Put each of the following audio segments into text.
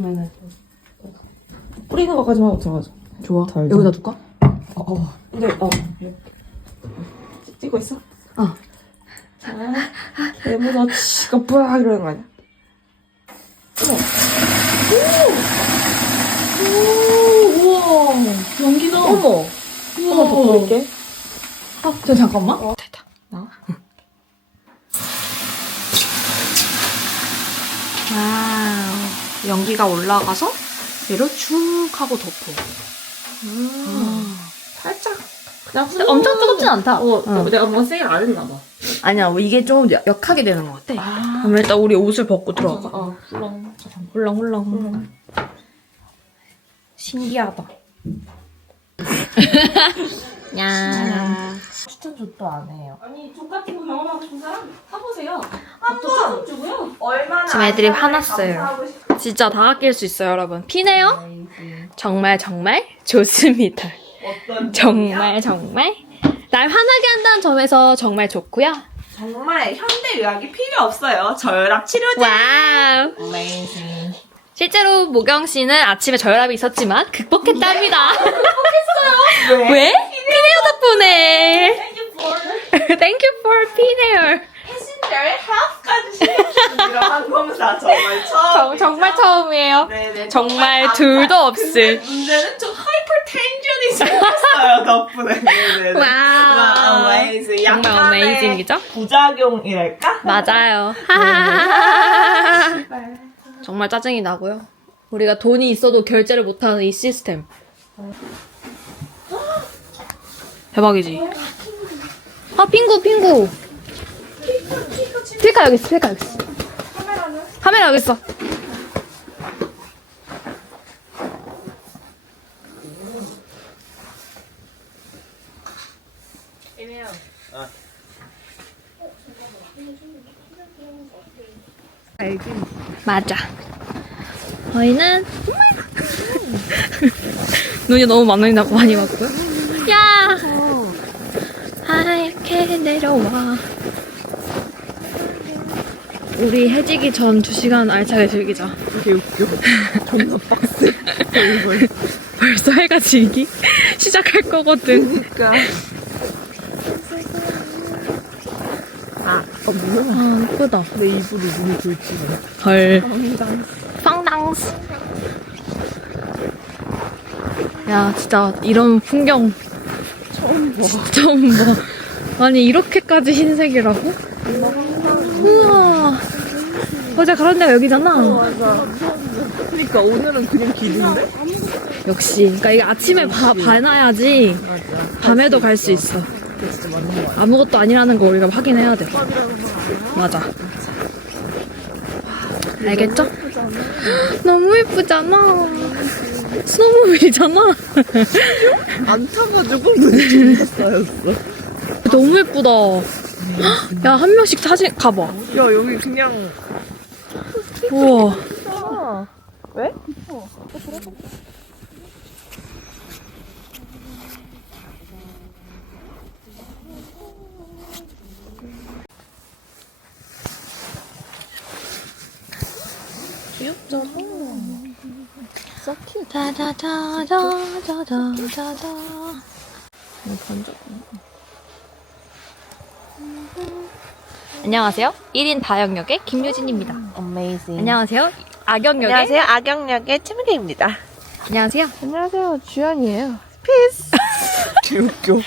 그러면은 뿌리는 것까지 하고 들어가자. 좋아. 달죠. 여기다 둘까? 어, 어. 근데 어. 찍- 찍고 있어? 어. 자, 개무서 치가 뿌악 이러는 거 아니야? 오, 우와. 연기다. 어머. 한번 더 뿌릴게. 아, 저 잠깐만. 됐다. 나와. 와우. 연기가 올라가서 얘로 쭉 하고 덮어. 음. 살짝. 그냥 근데 엄청 뜨겁진 않다. 어, 어. 내가 뭔가 세일 안 했나 봐. 아니야, 뭐 이게 좀 역- 역하게 되는 것 같아. 아. 그러면 일단 우리 옷을 벗고 들어가. 어, 훌렁. 홀랑 홀랑. 신기하다. 야. 추천 줬도 안 해요. 아니, 족 같은 거 경험하고 싶은 사람 타보세요. 한번 주고요. 얼마나 지금 애들이 화났어요. 진짜 다 아낄 수 있어요, 여러분. 피네요? 정말 정말 좋습니다. 어떤 정말 정말 날 화나게 한다는 점에서 정말 좋고요. 정말 현대 의학이 필요 없어요. 저혈압 치료제. 와우. Amazing. 실제로 모경 씨는 아침에 저혈압이 있었지만 극복했답니다. 왜? 왜? 피네어 덕분에. Thank you for Thank you for 피네어. health까지 신경쓰는 이런 항공사 정말 처음. 정, 정말 처음이에요. 네네. 정말 감사- 둘도 없을. 문제는 좀 하이퍼텐션이 생겼어요 덕분에. 와우. amazing. 정말 약간의 어메이징이죠? 부작용이랄까? 맞아요. 정말 짜증이 나고요. 우리가 돈이 있어도 결제를 못하는 이 시스템. 대박이지? 아, 핑구, 핑구. 필카 여기 있어, 필카 여기 있어. 카메라 여기 있어. 맞아. 저희는 눈이 너무 많이 나 많이 왔고요. 야, 하얗게 내려와. 우리 해지기 전 2시간 알차게 즐기자. 되게 웃겨. 존나 빡세. 벌써 해가 지기 시작할 거거든. 그니까. 아, 어, 뭐야. 아, 예쁘다. 내 입으로 눈이 돌지네. 헐. 팡당스. 야, 진짜 이런 풍경 처음 봐. 처음 봐. 아니, 이렇게까지 흰색이라고? 우와. 어제 그런 데가 여기잖아. 맞아. 그니까 오늘은 그냥 길인데? 역시. 그러니까 이게 아침에 봐, 봐놔야지 맞아. 밤에도 갈 수 있어. 그게 진짜 맞는 거 같아. 아무것도 아니라는 거 우리가 확인해야 돼. 맞아. 알겠죠? 너무 예쁘잖아. 스노우모빌이잖아. 안 타가지고 눈이 쌓였어. 너무 예쁘다. 야, 한 명씩 사진 가봐. 야, 여기 그냥. 우와. 아, 왜? 귀엽잖아. 다다다다다다다다. 안녕하세요. 1인 다영역의 김유진입니다. Amazing. 안녕하세요. 악역역의 안녕하세요. 악역역의 치미개입니다. 안녕하세요. 안녕하세요. 주연이에요. 피스. 개웃겨.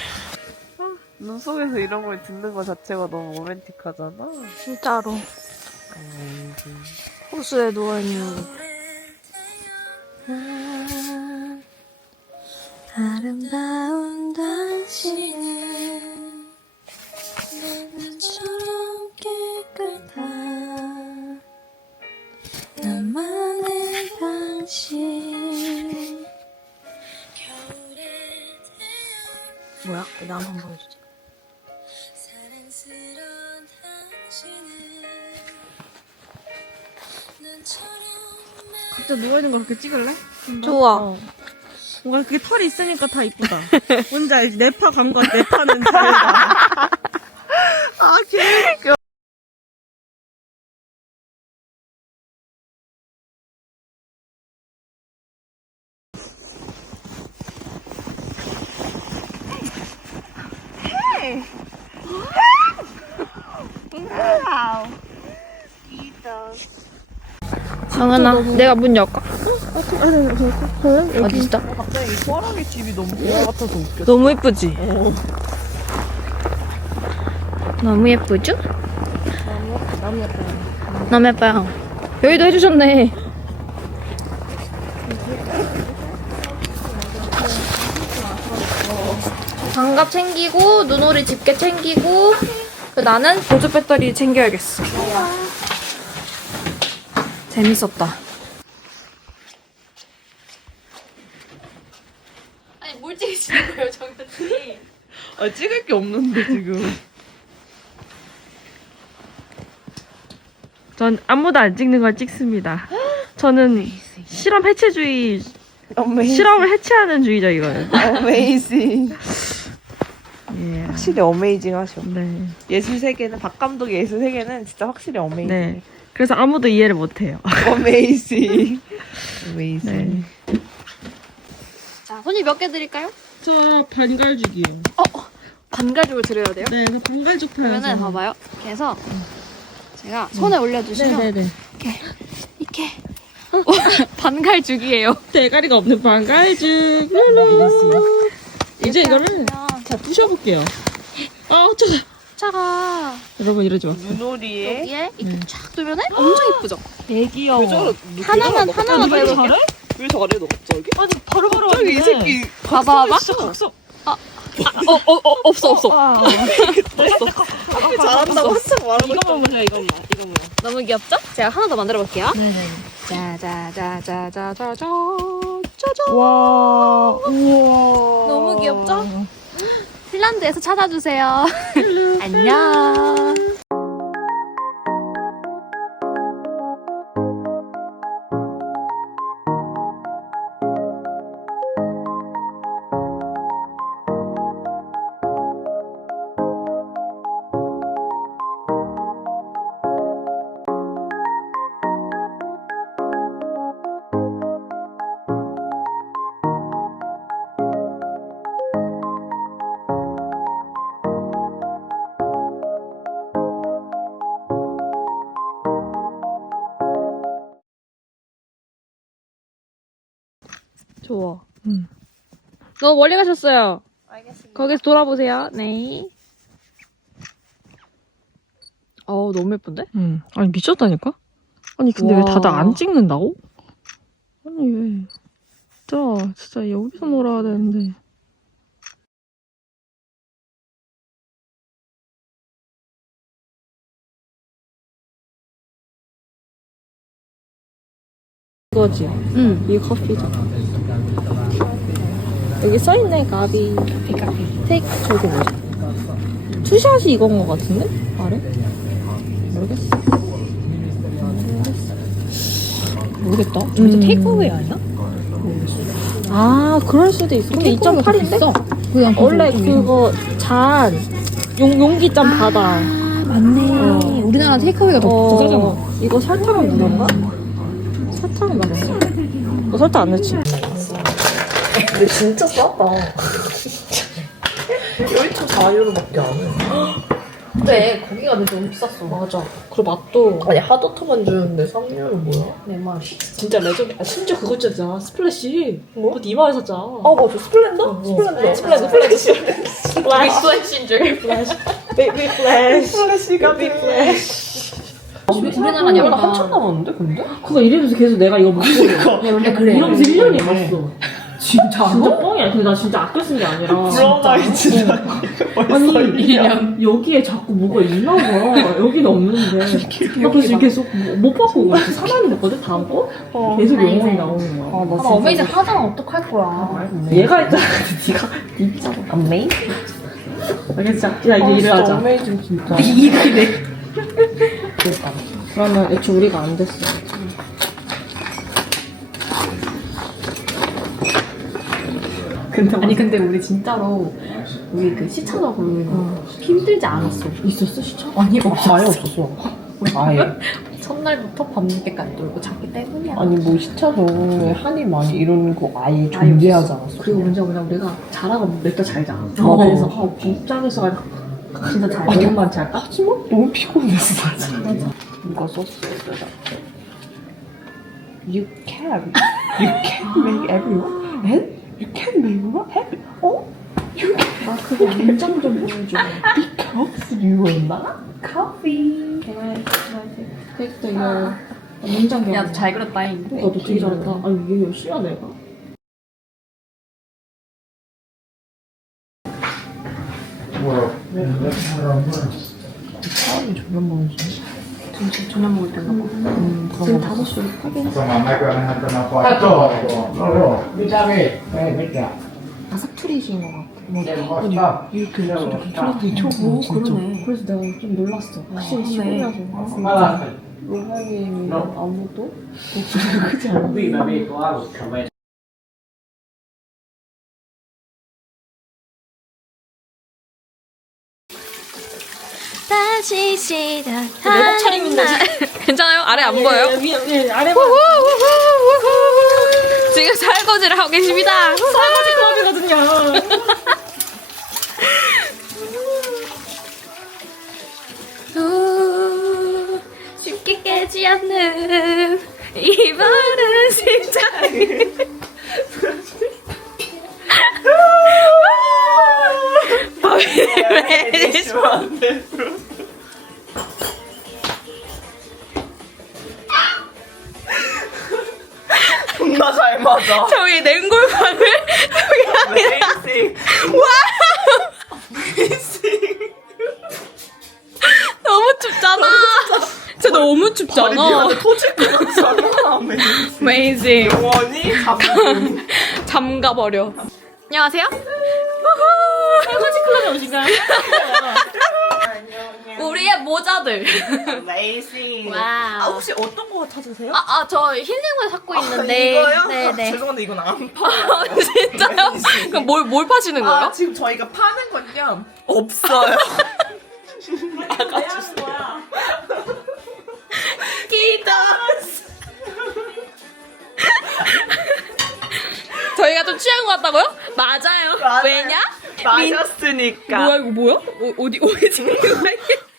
눈 속에서 이런 걸 듣는 것 자체가 너무 로맨틱하잖아. 진짜로. 호수에 누워있는 아름다운 당신은 그렇게 찍을래? 좋아. 어. 뭔가 그게 털이 있으니까 다 이쁘다. 뭔지 알지? 내파 감과 내파는 다르다. 아, 개웃겨. Wow. Jesus. 정은아, 내가 문 열까? 저, 저, 어디 있어? 갑자기 이 소라기 집이 너무 고야 같아서 웃겨. 너무 예쁘지? 너무 예쁘죠? 나무 약간. 너무 예뻐요. 여기도 해주셨네. 장갑 챙기고 눈오리 집게 챙기고 그 나는 보조 배터리 챙겨야겠어. 재밌었다. 아니 뭘 찍으시는 거예요, 정현씨? 아, 찍을 게 없는데, 지금. 전 아무도 안 찍는 걸 찍습니다. 저는 실험 해체주의, 실험을 해체하는 주의자 이거예요. 어메이징. 예. 확실히 어메이징 하셔. 네. 예술 세계는 박 감독의 예술 세계는 진짜 확실히 어메이징. 네. 그래서 아무도 이해를 못 해요. 어메이징. 어메이징. 네. 자, 손이 몇개 드릴까요? 저 반갈죽이요. 반가죽을 드려야 돼요? 네, 저 반갈죽 그러면은 봐봐요. 이렇게 해서 제가 손에 올려주시면 네네네. 이렇게 반갈죽이에요. 대가리가 없는 반갈죽. 룰루. 이제 이거를 자 부셔볼게요. 아, 저 차가 여러분 이러지 마. 눈오리에 여기에 이렇게 네. 쫙 두면 은 엄청 이쁘죠? 대기요. 왜 저러 하나만 하나만 더 해볼게요. 왜 저래 너 갑자기? 아니 바로 바로 갑자기 이 새끼 봐봐 봐봐. 각성. 어, 어, 어, 없어 없어. 잘한다고 한참 말하고 이거만 보자 이거만. 이거 뭐야? 너무 귀엽죠? 제가 하나 더 만들어 볼게요. 네네. 짜자자자자자자 짜잔. 와 우와 너무 귀엽죠? 핀란드에서 찾아주세요. 안녕. 너무 멀리 가셨어요. 알겠습니다 거기서 돌아보세요. 네. 어우, 너무 예쁜데? 응. 아니 미쳤다니까? 아니 근데 왜 와. 다들 안 찍는다고? 아니 왜? 진짜 진짜 여기서 놀아야 되는데. 이거지. 응. 이 커피잖아. 여기 써있네 가비. 테이크 저거 뭐지? 투샷이 이건 거 같은데? 아래? 모르겠어. 모르겠다. 저 음. 테이크어웨이 아니야? 아 그럴 수도 있어. 근데 2.8인데? 그냥 원래 그거 잔 용, 용기잔 받아. 아, 맞네. 우리나라 테이크어웨이가 더 비싸잖아. 어, 이거 설탕을 넣었나? 설탕을 넣었어. 너 설탕 안 넣지? 근데 진짜 싸다 1.4유로밖에 안 해 근데 거기가 근데 너무 비쌌어. 맞아. 그리고 맛도 아니 하도터만 주는데 3유로 뭐야? 내 맛. 진짜 레전드. 아, 심지어 그거 있잖아. 스플래시. 뭐? 그거 니마에서 샀잖아. 아 맞아 스플렌더? 스플렌더 스플렌더, 스플래시. 빅 플래시인 줄. 베이비 플래시. 스플래시가 빅플래시 우리나라 원래 약간 한참 남았는데 근데? 그거 이러면서 계속 내가 이거 먹고 있어. 네, 원래 그래. 이러면서 1년이 갔어. 진짜? 진짜 뻥이야. 근데 나 진짜 아껴 쓴 게 아니라. 브라우나이 진짜 아니, 여기에 자꾸 뭐가 있나 봐. 여기는 없는데. 나 그래서 계속 뭐- 못 바꾸고 있어. 사만이 먹거든, 다음 거? 어. 계속 아이고. 영혼이 나오는 거야. 아, 나 아, 어메이징 하잖아. 어떡할 거야. 얘가 있잖아. 니가, 진짜. 어메이징? 알겠어. 야, 이제 일을 진짜 하자. 어메이징 진짜 일이네. 그러면 애초에 우리가 안 됐어. 근데 아니 근데 우리 진짜로 우리 그 시차적으로 힘들지 않았어. 있었어, 진짜? 아니 아예 없었어 아예 첫날부터 밤늦게까지 놀고 자기 때문이야. 아니 뭐 시차적으로 한이 많이 이런 거 아예 존재하지 않았어 그리고 문제가 뭐냐, 우리가 자라가 몇달 잘 자. 어. 그래서 아, 복장에서 진짜 잘 너무만 잘까? 하지만 너무 피곤했어. 누가 썼어? You can. You can make everyone. And you can make everyone happy. 어? You can. 나 그거 문장 좀 보여줘. Because you are not coffee. 텍스트 이거 문장 배워. 야잘 그렸다잉. 나도 되게 잘했다. 아니 이게 몇 시야 내가? 사람이 조면 먹는 중. 지금 저녁 먹을 때인가 봐. 음, 지금 5시 확인. Insomma, mai quando è una foto. No, no, mi sa che, eh, mica. 다 사투리신 것 같아. A니, 이렇게 이렇게 오 그러네. 그래서 내가 좀 놀랐어. 확실히 시골이라서. No. 아무도 목소리가 크지 않아. 다시 시작하는 내복 차림인데, 날. 괜찮아요? 아래 안 보여요? 위에 위에 아래만 우후후후후후. 지금 설거지를 하고 계십니다. 설거지 클럽이거든요. 우, 쉽게 깨지 않는 이 바른 심장이 존나 잘 맞아. 저희 냉골방을 저기 베이싱. 너무 춥잖아. 진짜 너무 춥잖아. 터질 것 같잖아. Amazing. 영원히 감동. 잠가 버려. 안녕하세요. 설거지 클럽에 오신가요? 우리의 모자들. 와우. 아, 혹시 어떤 거 찾으세요? 아, 아, 저 흰색만 찾고 있는데. 아, 이거요? 네네. 죄송한데 이건 안 팔아요. 진짜요? 그럼 뭘, 뭘 파시는 거예요? 아, 지금 저희가 파는 건요 없어요. 저희가 좀 취한 것 같다고요? 맞아요. 맞아요. 왜냐? 마셨으니까. 뭐야 이거 뭐야? 어, 어디 어디 이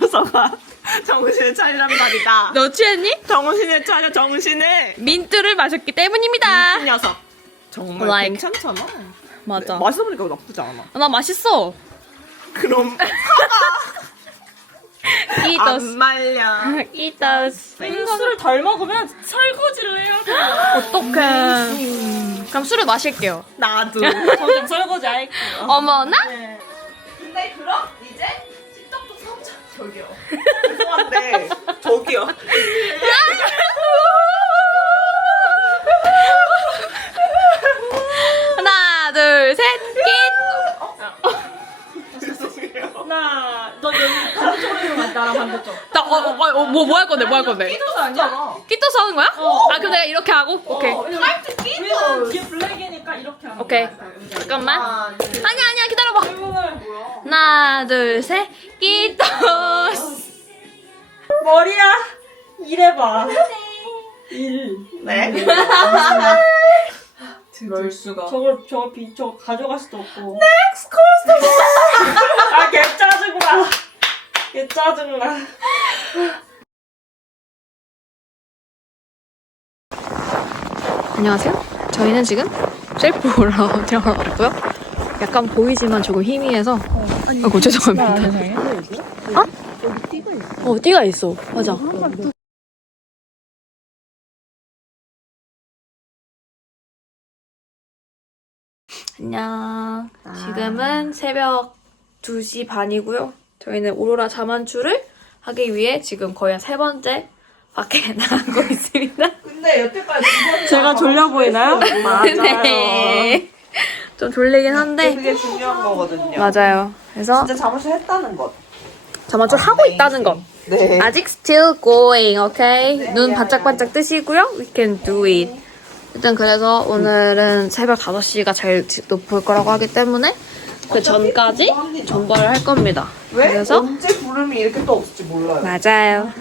녀석아 정신을 차리란 말이다. 너 취했니? 정신을 차려 정신을. 민트를 마셨기 때문입니다. 이 녀석. 정말 Like. 괜찮잖아. 맞아. 마시다 보니까 나쁘지 않아. 나 맛있어. 그럼 안 기다스. 말려. 기다스. 술을 덜 먹으면 설거지를 해야 돼. 어떡해. 그럼 술을 마실게요. 나도. 저좀 설거지 할게요. 어머나? 근데 그럼 이제 틱톡도 사자. 저기요. 죄송한데 저기요. 하나, 둘, 셋, 깃! 죄송해요. 하나, 너 여기 반대쪽으로 가, 나랑 반대쪽. 나, 어, 어, 어, 뭐, 뭐 할 건데, 뭐 할 건데? 끼도서 아니야? 끼떠서 하는 거야? 아, 그럼 내가 이렇게 하고? 오케이. 하이트 끼도! 뒤에 블랙이니까 이렇게 하는 오케이. 거야. 잠깐만. 아, 아니야, 아니야, 기다려봐. 이거는 하나, 둘, 셋, 끼떠스. 머리야, 일해봐. 일. 네. 럴 수가. 저걸 저걸 비 저거 가져갈 수도 없고. 넥스트 코스트. 아, 개 짜증나. 개 짜증나. 안녕하세요. 저희는 지금 셀프 보러 들어갔고요. 약간 보이지만 조금 희미해서. 아이고, 죄송합니다. 어? 어, 띠가 있어. 맞아. 안녕. 지금은 새벽 2시 반이고요. 저희는 오로라 자만추를 하기 위해 지금 거의 한 세 번째 밖에 나가고 있습니다. 근데 여태까지 제가 졸려 보이나요? 맞아요. 네. 좀 졸리긴 한데. 그게 중요한 거거든요. 맞아요. 그래서 진짜 잠옷을 했다는 것. 자만추 하고 있다는 것. 네. 아직 still going, okay? 눈 반짝반짝 뜨시고요. We can do it. 일단 그래서 오늘은 새벽 5시가 제일 높을 거라고 하기 때문에 그 전까지 존버를 할 겁니다. 왜 그래서 언제 구름이 이렇게 또 없을지 몰라요. 맞아요.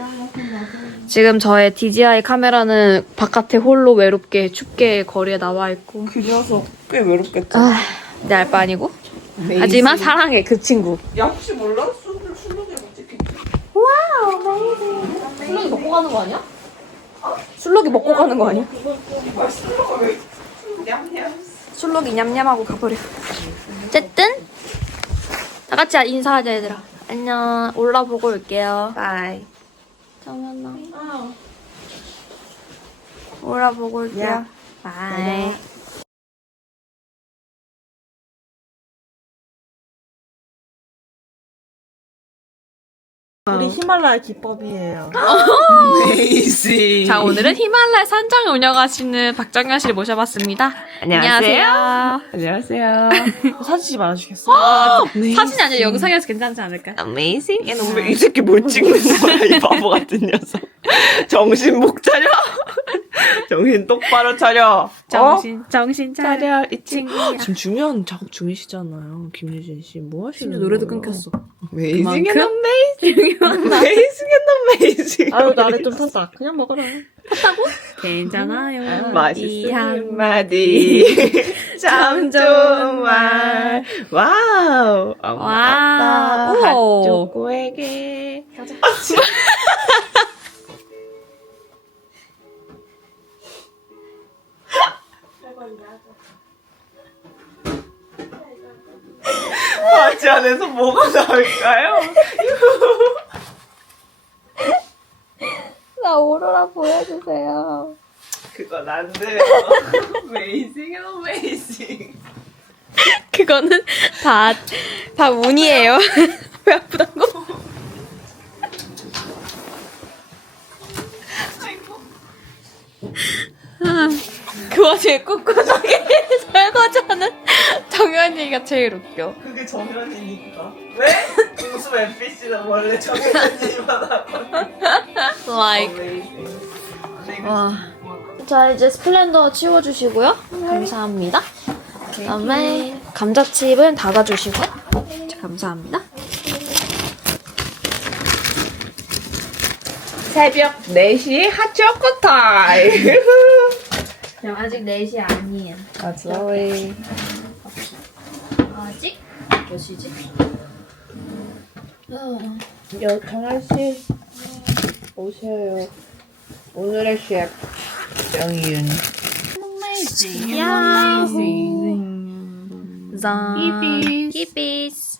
지금 저의 DJI 카메라는 바깥에 홀로 외롭게 춥게 거리에 나와 있고 그 녀석 꽤 외롭겠죠. 아, 내 알바 아니고 하지만 사랑해 그 친구. 야 혹시 몰라? 술 술록에 못 찍힌. 술록이 먹고 가는 거 아니야? 술록이 먹고 가는 거 아니야? 아 술록아 왜? 냠냠. 술록이 냠냠하고 가버려. 어쨌든 다 같이 인사하자 얘들아. 안녕. 올라보고 올게요. 바이. 정연아. 올라보고 올게요. 바이. 우리 히말라야 기법이에요. 자 오늘은 히말라야 산장을 운영하시는 박정현 씨를 모셔봤습니다. 안녕하세요. 안녕하세요. 사진 찍지 말아주겠어요? 사진이 아니라 영상이라서 괜찮지 않을까? Amazing. 얘는 이 새끼 뭘 찍는 거야 이 바보 같은 녀석. 정신 못 차려. 정신 똑바로 차려. 정신 정신 어? 차려. 차려 이 친구야. 지금 중요한 작업 중이시잖아요, 김유진 씨. 뭐 하시는 심지어 노래도? 끊겼어. Amazing and 그만큼? amazing. amazing and amazing. 아유 나를 좀 탔다. 그냥 먹어라. 괜찮아요. 맛있어 이 한- 한마디 참 좋은 말 와우 엄마 와우. 아빠 우와. 핫초코에게 안에서 뭐가 나올까요? 나 오로라 보여주세요. 그건 안 돼요. Amazing and amazing. 그거는 다, 다 운이에요. 왜 아프다고? 그 와중에 꿋꿋하게 설거지하는 정현이가 제일 웃겨. 그게 정현이니까. 왜? 무슨 NPC는 원래 정현이만 하고. Like. 와. 자, 이제 스플렌더 치워주시고요. 감사합니다. 그다음에 감자칩은 닫아주시고. 자, 감사합니다. 새벽 4시 핫초코 타임. 아직 4시 아니에요. 아. 아직? 몇 시지? 여, 정한씨, 오셔요. 오늘의 셰프, 정이윤. 야호. 자, 히비스.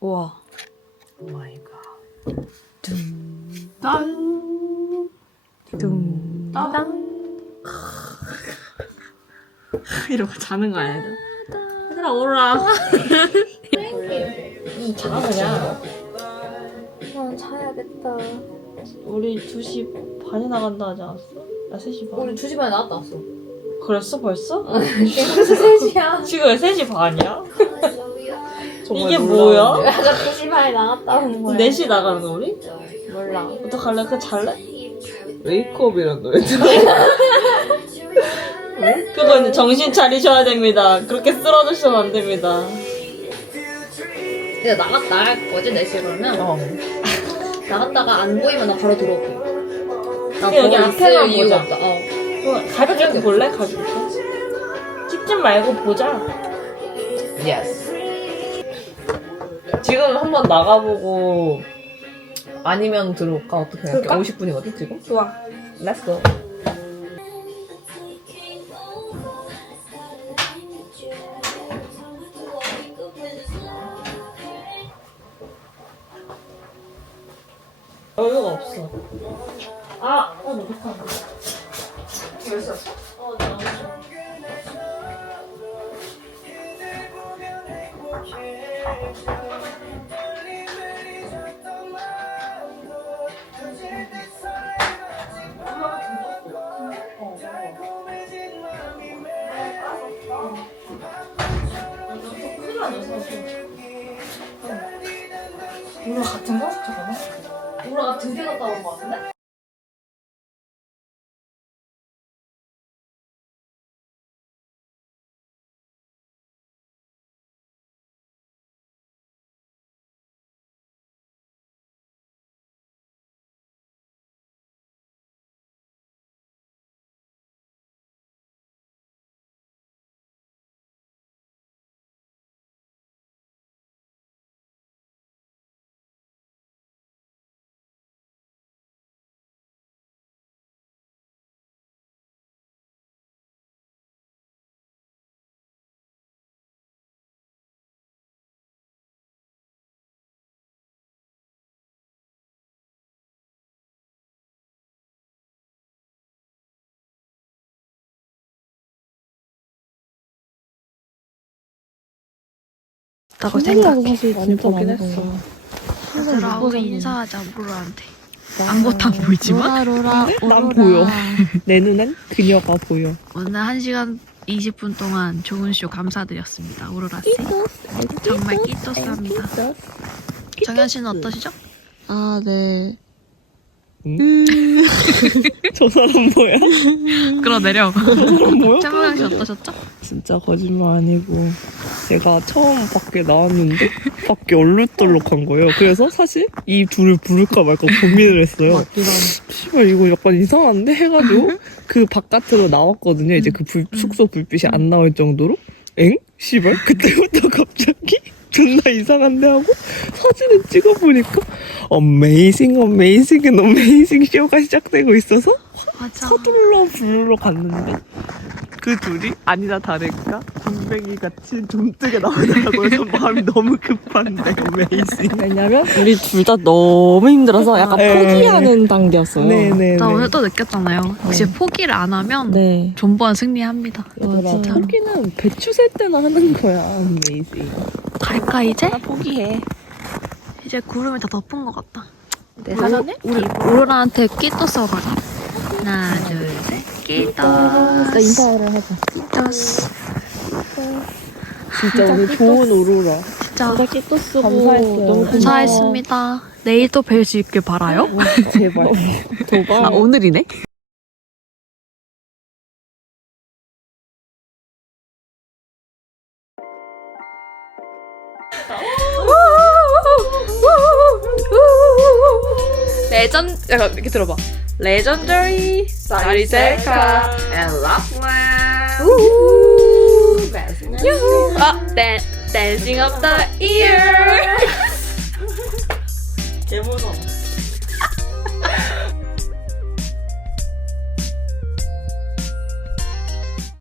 우와. 오 마이 갓. 이러고 자는 거 아니야? 얘들아 오라. 이 자가냐? 난 자야겠다. 우리 2시 반에 나간다 하지 않았어? 나 3시 반. 우리 2시 반에 나갔다 왔어. 그랬어 벌써? 그래서 3시야. 지금 왜 3시 반이야? 이게? 뭐야? 내가 2시 반에 나갔다 온 거야. 4시 나가는 거 우리? 몰라. 어떡할래? 그 잘래? 웨이크업이란 노래 이제 정신 차리셔야 됩니다. 그렇게 쓰러지시면 안 됩니다. 내가 나갔, 나갈 거지, 4시에 그러면? 어. 나갔다가 안 보이면 나 바로 들어올게. 나 그냥 여기 거기 있을 앞에만 이유가 보자. 없다. 어. 그거 가볍게 볼래? 가볍게? 찍지 말고 보자. 예스. 지금 한번 나가보고 아니면 들어올까? 어떻게 할게? 그럴까? 50분이거든, 지금? 좋아. Let's go. 여유가 없어. 아, 어, 너 못한다. 어, 나 우리 같은 거? 잠깐만. 우리가 등대 갔다 온 거 같은데? 있다고 생각해. 사실 진짜 많이 했어. 얘들아 우리 인사하자 무로한테. 아무것도 안 보이지만 로라 난 보여. 내 눈엔 그녀가 보여. 오늘 1시간 20분 동안 좋은 쇼 감사드렸습니다. 오로라 씨. 정말 끼토스합니다. 정현 씨는 어떠시죠? 아 네. 저 사람 뭐야? 끌어 내려. 사람 뭐야? 최무영 씨 어떠셨죠? 진짜 거짓말 아니고 제가 처음 밖에 나왔는데 밖에 얼룩덜룩한 거예요. 그래서 사실 이 둘을 부를까 말까 고민을 했어요. 씨발 이거 약간 이상한데 해가지고 그 바깥으로 나왔거든요. 이제 그 불- 숙소 불빛이 안 나올 정도로 엥? 씨발 그때부터 갑자기 존나 이상한데 하고 사진을 찍어보니까 어메이징 어메이징 은 어메이징 쇼가 시작되고 있어서 맞아. 서둘러 부르러 갔는데 그 둘이 아니나 다를까 군뱅이 같이 좀뜨게 나오더라고요. 그래서 마음이 너무 급한데 메이징. 왜냐면 우리 둘 다 너무 힘들어서 약간 네. 포기하는 단계였어요. 네네. 나 오늘 또 느꼈잖아요. 역시 포기를 안 하면 네. 존버는 승리합니다. 맞아. 포기는 배추 셀 때나 하는 거야 메이징. 갈까 이제? 포기해. 이제 구름이 다 덮은 것 같다. 내 사전에 우리 오로라한테 끼토스 가자. 하나 둘 셋. 끼토스. 인사를 하자. 끼토스. 진짜 오늘 좋은 오로라. 진짜 진짜 끼또 쓰고 감사했어요. 너무. 감사했습니다. 내일 또 뵐 수 있길 바라요. 제발. 도발. 아 오늘이네. 약간 이렇게 들어봐. 레전더리 사리셀카. And 라플랜 유후. 아 댄, 댄싱 of the year. 개무섭다.